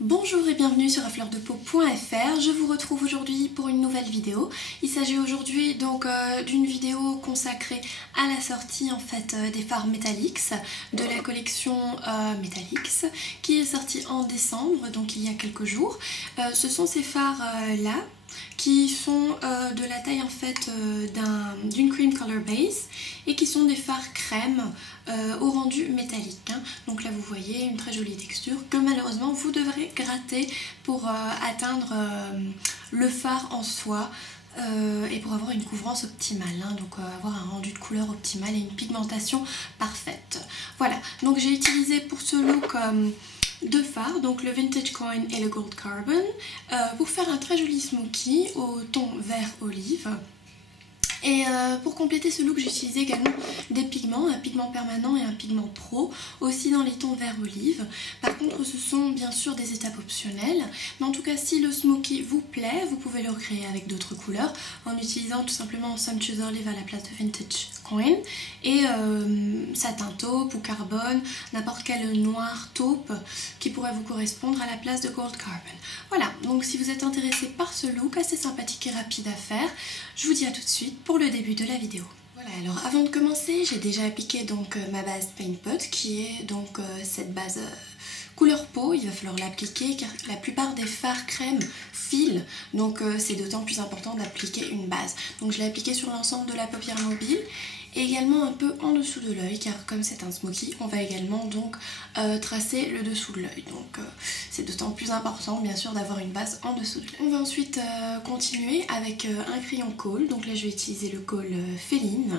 Bonjour et bienvenue sur afleurdepeau.fr. Je vous retrouve aujourd'hui pour une nouvelle vidéo. Il s'agit aujourd'hui donc d'une vidéo consacrée à la sortie en fait des fards Metallics de la collection Metallics qui est sortie en décembre, donc il y a quelques jours. Ce sont ces fards là qui sont de la taille en fait d'une cream color base et qui sont des fards crème au rendu métallique. Donc là vous voyez une très jolie texture que malheureusement vous devrez gratter pour atteindre le fard en soi et pour avoir une couvrance optimale, donc avoir un rendu de couleur optimal et une pigmentation parfaite. Voilà, donc j'ai utilisé pour ce look deux fards, donc le Vintage Coin et le Gold Carbon, pour faire un très joli smoky au ton vert olive. Et pour compléter ce look, j'ai utilisé également des pigments, un pigment permanent et un pigment pro, aussi dans les tons vert olive. Par contre, ce sont bien sûr des étapes optionnelles, mais en tout cas, si le smoky vous plaît, vous pouvez le recréer avec d'autres couleurs en utilisant tout simplement Sumptuous Olive à la place de Vintage Coin et satin taupe ou carbone, n'importe quel noir taupe qui pourrait vous correspondre à la place de Gold Carbon. Voilà, donc si vous êtes intéressé par ce look assez sympathique et rapide à faire, je vous dis à tout de suite pour le début de la vidéo. Voilà, alors avant de commencer, j'ai déjà appliqué donc ma base Paint Pot qui est donc cette base couleur peau. Il va falloir l'appliquer car la plupart des fards crème filent, donc c'est d'autant plus important d'appliquer une base. Donc je l'ai appliqué sur l'ensemble de la paupière mobile et également un peu en dessous de l'œil car comme c'est un smoky, on va également donc tracer le dessous de l'œil. Donc c'est d'autant plus important bien sûr d'avoir une base en dessous de l'œil. On va ensuite continuer avec un crayon kohl. Donc là je vais utiliser le kohl Féline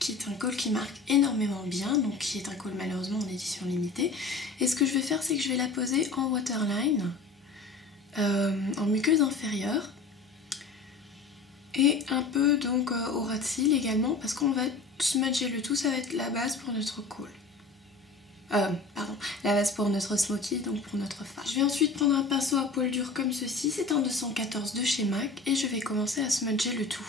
qui est un kohl qui marque énormément bien, donc qui est un kohl malheureusement en édition limitée. Et ce que je vais faire, c'est que je vais la poser en waterline, en muqueuse inférieure et un peu donc au ras de cils également parce qu'on va smudger le tout. Ça va être la base pour notre kohl. Pardon, la base pour notre smoky, donc pour notre fard. Je vais ensuite prendre un pinceau à poil dur comme ceci, c'est un 214 de chez MAC et je vais commencer à smudger le tout.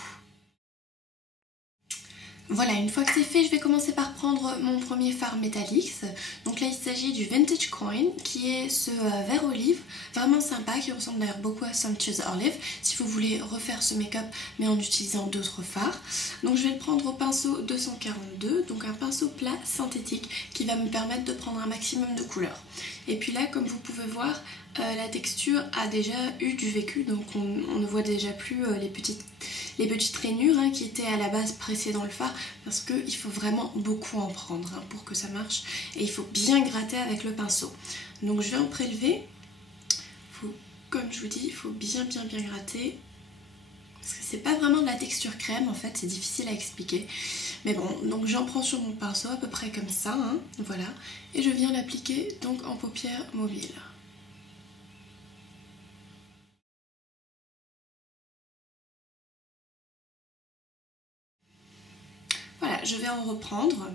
Voilà, une fois que c'est fait, je vais commencer par prendre mon premier fard Metallics. Donc là, il s'agit du Vintage Coin, qui est ce vert olive, vraiment sympa, qui ressemble d'ailleurs beaucoup à Sumptuous Olive, si vous voulez refaire ce make-up, mais en utilisant d'autres fards. Donc je vais le prendre au pinceau 242, donc un pinceau plat synthétique, qui va me permettre de prendre un maximum de couleurs. Et puis là, comme vous pouvez voir, la texture a déjà eu du vécu, donc on ne voit déjà plus les petites rainures qui étaient à la base pressées dans le fard, parce qu'il faut vraiment beaucoup en prendre pour que ça marche, et il faut bien gratter avec le pinceau. Donc je vais en prélever, comme je vous dis, il faut bien gratter, parce que c'est pas vraiment de la texture crème en fait, c'est difficile à expliquer. Mais bon, donc j'en prends sur mon pinceau à peu près comme ça, voilà, et je viens l'appliquer donc en paupière mobile. Voilà, je vais en reprendre,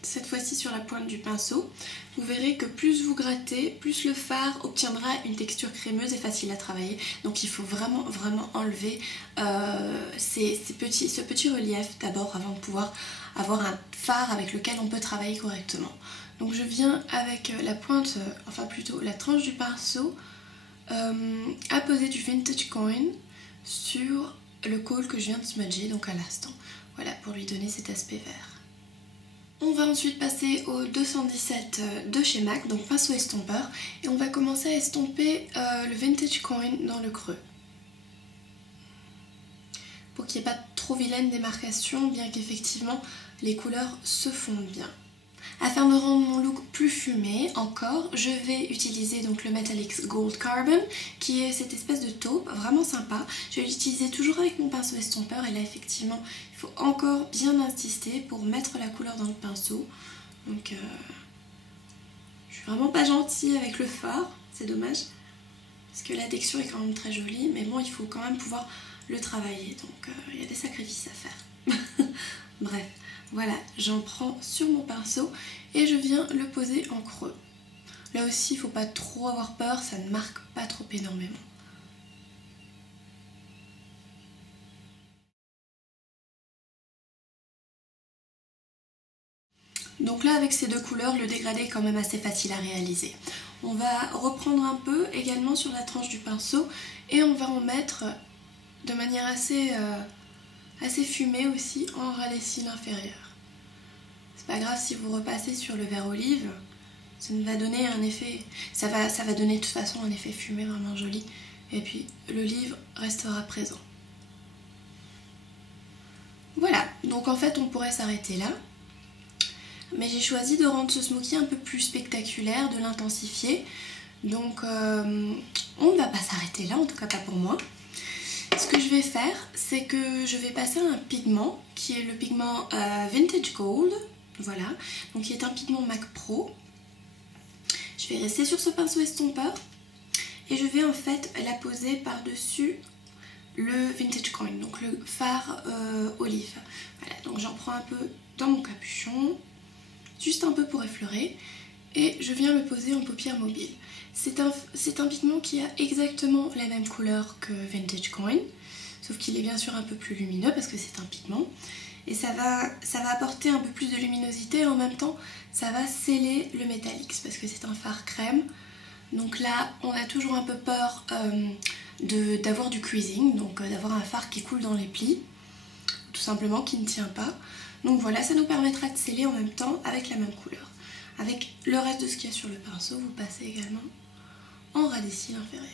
cette fois-ci sur la pointe du pinceau. Vous verrez que plus vous grattez, plus le fard obtiendra une texture crémeuse et facile à travailler. Donc il faut vraiment enlever ce petit relief d'abord avant de pouvoir avoir un fard avec lequel on peut travailler correctement. Donc je viens avec la pointe, enfin plutôt la tranche du pinceau, apposer du Vintage Coin sur le kohl que je viens de smudger donc à l'instant. Voilà, pour lui donner cet aspect vert. On va ensuite passer au 217 de chez MAC, donc pinceau estompeur, et on va commencer à estomper le Vintage Coin dans le creux. Pour qu'il n'y ait pas trop vilaine démarcation, bien qu'effectivement les couleurs se fondent bien. Afin de rendre mon look plus fumé encore, je vais utiliser donc le Metallics Gold Carbon, qui est cette espèce de taupe vraiment sympa. Je vais l'utiliser toujours avec mon pinceau estompeur, et là effectivement il faut encore bien insister pour mettre la couleur dans le pinceau. Donc je suis vraiment pas gentille avec le fard, c'est dommage, parce que la texture est quand même très jolie, mais bon, il faut quand même pouvoir le travailler, donc il y a des sacrifices à faire. Bref. Voilà, j'en prends sur mon pinceau et je viens le poser en creux. Là aussi, il ne faut pas trop avoir peur, ça ne marque pas trop énormément. Donc là, avec ces deux couleurs, le dégradé est quand même assez facile à réaliser. On va reprendre un peu également sur la tranche du pinceau et on va en mettre de manière assez fumée aussi en ras des cils inférieurs. C'est pas grave si vous repassez sur le vert olive, ça va donner un effet, ça va donner de toute façon un effet fumé vraiment joli. Et puis le livre restera présent. Voilà, donc en fait on pourrait s'arrêter là. Mais j'ai choisi de rendre ce smokey un peu plus spectaculaire, de l'intensifier. Donc on ne va pas s'arrêter là, en tout cas pas pour moi. Ce que je vais faire, c'est que je vais passer un pigment qui est le pigment Vintage Gold. Voilà, donc qui est un pigment MAC Pro. Je vais rester sur ce pinceau estompeur. Et je vais en fait la poser par-dessus le Vintage Coin, donc le fard olive. Voilà, donc j'en prends un peu dans mon capuchon, juste un peu pour effleurer, et je viens le poser en paupière mobile. C'est un pigment qui a exactement la même couleur que Vintage Coin, sauf qu'il est bien sûr un peu plus lumineux parce que c'est un pigment. Et ça va apporter un peu plus de luminosité et en même temps ça va sceller le Metallics parce que c'est un fard crème. Donc là, on a toujours un peu peur d'avoir du creasing, donc d'avoir un fard qui coule dans les plis, tout simplement qui ne tient pas. Donc voilà, ça nous permettra de sceller en même temps avec la même couleur. Avec le reste de ce qu'il y a sur le pinceau, vous passez également en ras des cils inférieurs.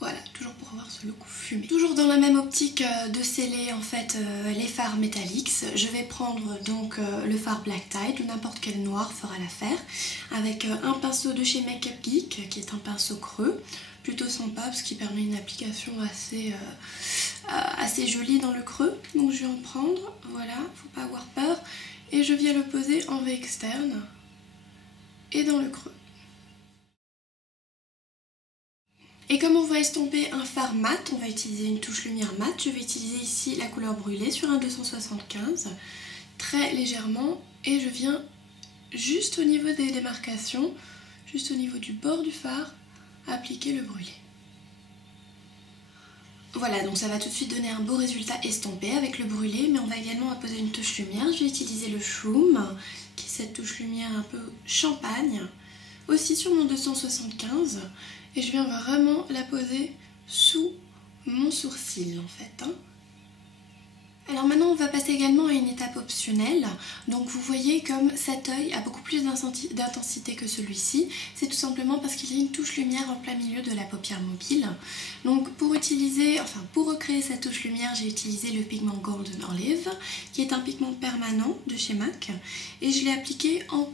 Voilà, toujours pour avoir ce look fumé. Toujours dans la même optique de sceller en fait les fards Metallics, je vais prendre donc le fard Black Tide ou n'importe quel noir fera l'affaire avec un pinceau de chez Makeup Geek qui est un pinceau creux, plutôt sympa parce qu'il permet une application assez jolie dans le creux. Donc je vais en prendre, voilà, faut pas avoir peur, et je viens le poser en V externe et dans le creux. Et comme on va estomper un fard mat, on va utiliser une touche lumière mat. Je vais utiliser ici la couleur brûlée sur un 275, très légèrement, et je viens juste au niveau des démarcations, juste au niveau du bord du fard, appliquer le brûlé. Voilà, donc ça va tout de suite donner un beau résultat estompé avec le brûlé, mais on va également apposer une touche lumière. Je vais utiliser le Shroom, qui est cette touche lumière un peu champagne, aussi sur mon 275. Et je viens vraiment la poser sous mon sourcil en fait. Alors maintenant on va passer également à une étape optionnelle. Donc vous voyez comme cet œil a beaucoup plus d'intensité que celui-ci. C'est tout simplement parce qu'il y a une touche lumière en plein milieu de la paupière mobile. Donc pour recréer cette touche lumière, j'ai utilisé le pigment Golden Olive, qui est un pigment permanent de chez MAC. Et je l'ai appliqué en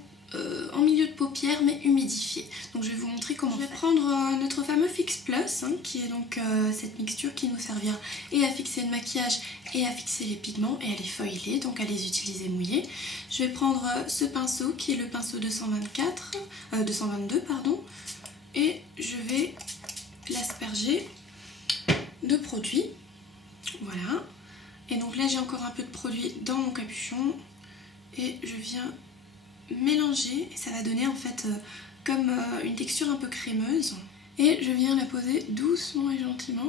milieu de paupière mais humidifié. Donc je vais vous montrer comment. Je vais prendre notre fameux Fix Plus, qui est donc cette mixture qui nous servira et à fixer le maquillage et à fixer les pigments et à les foiler, donc à les utiliser mouillés. Je vais prendre ce pinceau qui est le pinceau 222 pardon, et je vais l'asperger de produit. Voilà. Et donc là j'ai encore un peu de produit dans mon capuchon et je viens mélanger et ça va donner en fait comme une texture un peu crémeuse, et je viens la poser doucement et gentiment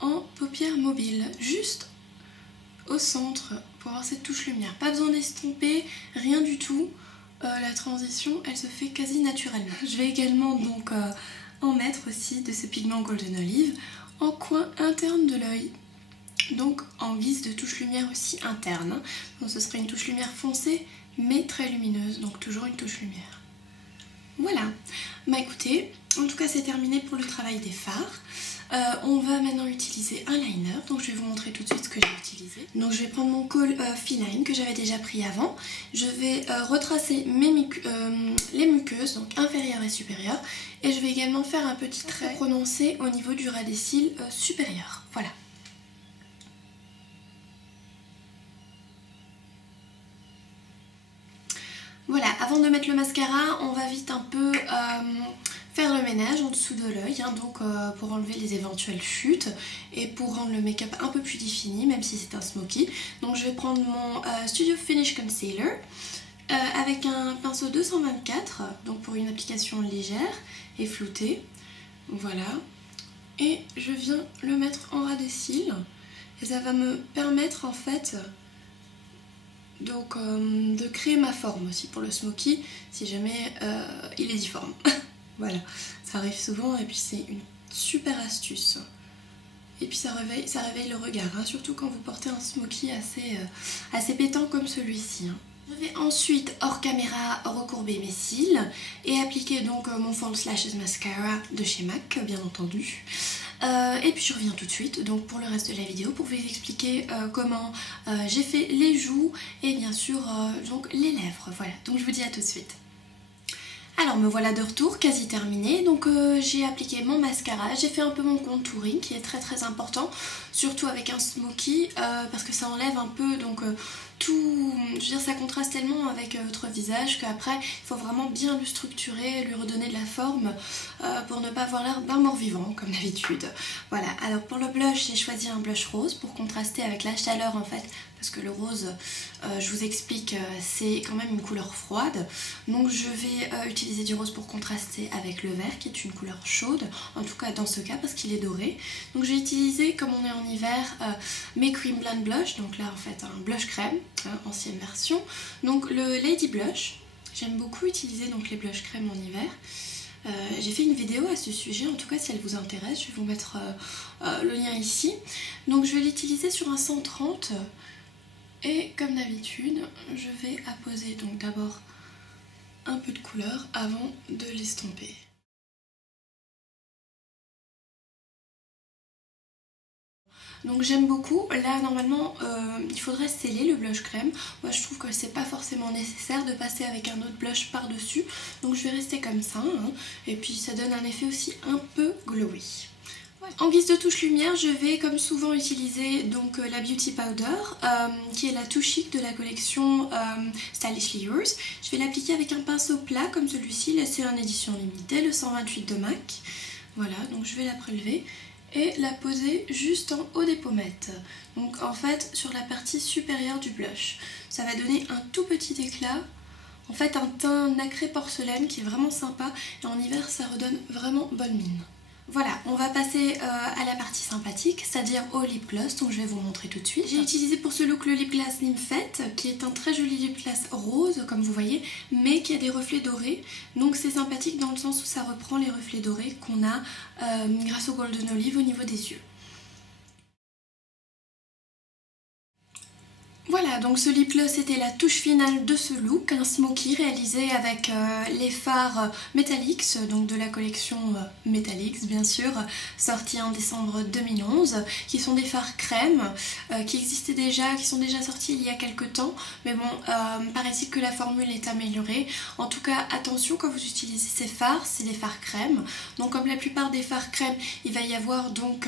en paupière mobile, juste au centre pour avoir cette touche lumière. Pas besoin d'estomper, rien du tout, la transition elle se fait quasi naturellement. Je vais également donc en mettre aussi de ce pigment Golden Olive en coin interne de l'œil, donc en guise de touche lumière aussi interne. Donc ce serait une touche lumière foncée mais très lumineuse, donc toujours une touche lumière. Voilà, bah écoutez, en tout cas c'est terminé pour le travail des fards. On va maintenant utiliser un liner, donc je vais vous montrer tout de suite ce que j'ai utilisé. Donc je vais prendre mon col Feline que j'avais déjà pris avant. Je vais retracer les muqueuses, donc inférieures et supérieures, et je vais également faire un petit trait prononcé au niveau du ras des cils supérieur. Voilà. Voilà, avant de mettre le mascara, on va vite un peu faire le ménage en dessous de l'œil, donc pour enlever les éventuelles chutes et pour rendre le make-up un peu plus défini, même si c'est un smoky. Donc je vais prendre mon Studio Finish Concealer avec un pinceau 224, donc pour une application légère et floutée. Voilà, et je viens le mettre en ras des cils et ça va me permettre en fait donc de créer ma forme aussi pour le smoky si jamais il est difforme. Voilà, ça arrive souvent et puis c'est une super astuce. Et puis ça réveille le regard, hein, surtout quand vous portez un smoky assez pétant comme celui-ci. Hein. Je vais ensuite, hors caméra, recourber mes cils et appliquer donc mon False Lashes Mascara de chez MAC, bien entendu. Et puis je reviens tout de suite donc pour le reste de la vidéo pour vous expliquer comment j'ai fait les joues et bien sûr donc les lèvres. Voilà, donc je vous dis à tout de suite. Alors me voilà de retour, quasi terminé, donc j'ai appliqué mon mascara, j'ai fait un peu mon contouring qui est très important, surtout avec un smoky parce que ça enlève un peu donc tout, je veux dire ça contraste tellement avec votre visage qu'après il faut vraiment bien le structurer, lui redonner de la forme pour ne pas avoir l'air d'un mort-vivant comme d'habitude. Voilà, alors pour le blush j'ai choisi un blush rose pour contraster avec la chaleur en fait, parce que le rose, je vous explique, c'est quand même une couleur froide. Donc je vais utiliser du rose pour contraster avec le vert qui est une couleur chaude, en tout cas dans ce cas parce qu'il est doré. Donc j'ai utilisé, comme on est en hiver, mes Cream Blend Blush, donc là en fait un blush crème, hein, ancienne version. Donc le Lady Blush, j'aime beaucoup utiliser donc les blush crème en hiver. J'ai fait une vidéo à ce sujet, en tout cas si elle vous intéresse, je vais vous mettre le lien ici. Donc je vais l'utiliser sur un 130. Et comme d'habitude, je vais apposer donc d'abord un peu de couleur avant de l'estomper. Donc j'aime beaucoup, là normalement il faudrait sceller le blush crème. Moi je trouve que c'est pas forcément nécessaire de passer avec un autre blush par dessus. Donc je vais rester comme ça, hein. Et puis ça donne un effet aussi un peu glowy. En guise de touche lumière, je vais comme souvent utiliser donc la Beauty Powder qui est la touche chic de la collection Stylishly Yours. Je vais l'appliquer avec un pinceau plat comme celui-ci, là c'est en édition limitée, le 128 de MAC. Voilà, donc je vais la prélever et la poser juste en haut des pommettes. Donc en fait sur la partie supérieure du blush. Ça va donner un tout petit éclat. En fait un teint nacré porcelaine qui est vraiment sympa et en hiver ça redonne vraiment bonne mine. Voilà, on va passer à la partie sympathique, c'est-à-dire au lip gloss, donc je vais vous montrer tout de suite. J'ai utilisé pour ce look le lip gloss Nymphette, qui est un très joli lip gloss rose, comme vous voyez, mais qui a des reflets dorés. Donc c'est sympathique dans le sens où ça reprend les reflets dorés qu'on a grâce au Golden Olive au niveau des yeux. Voilà, donc ce lip gloss était la touche finale de ce look, un smoky réalisé avec les fards Metallics, donc de la collection Metallics bien sûr, sortie en décembre 2011, qui sont des fards crème, qui existaient déjà, qui sont déjà sortis il y a quelques temps, mais bon, paraît-il que la formule est améliorée. En tout cas, attention quand vous utilisez ces fards, c'est des fards crème, donc comme la plupart des fards crème, il va y avoir donc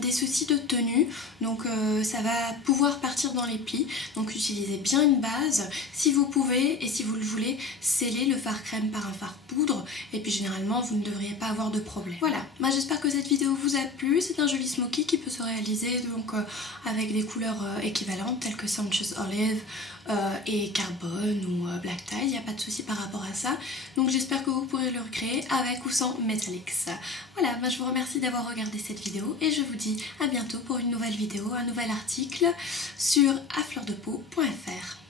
des soucis de tenue, donc ça va pouvoir partir dans les plis, donc utilisez bien une base, si vous pouvez et si vous le voulez, scellez le fard crème par un fard poudre et puis généralement vous ne devriez pas avoir de problème. Voilà, moi j'espère que cette vidéo vous a plu, c'est un joli smoky qui peut se réaliser donc avec des couleurs équivalentes telles que Sanchez Olive et Carbone ou Black Tie, il n'y a pas de souci par rapport à ça, donc j'espère que vous pourrez le recréer avec ou sans Metallics. Voilà, moi je vous remercie d'avoir regardé cette vidéo et je vous dis à bientôt pour une nouvelle vidéo, un nouvel article sur afleurdepeau.fr.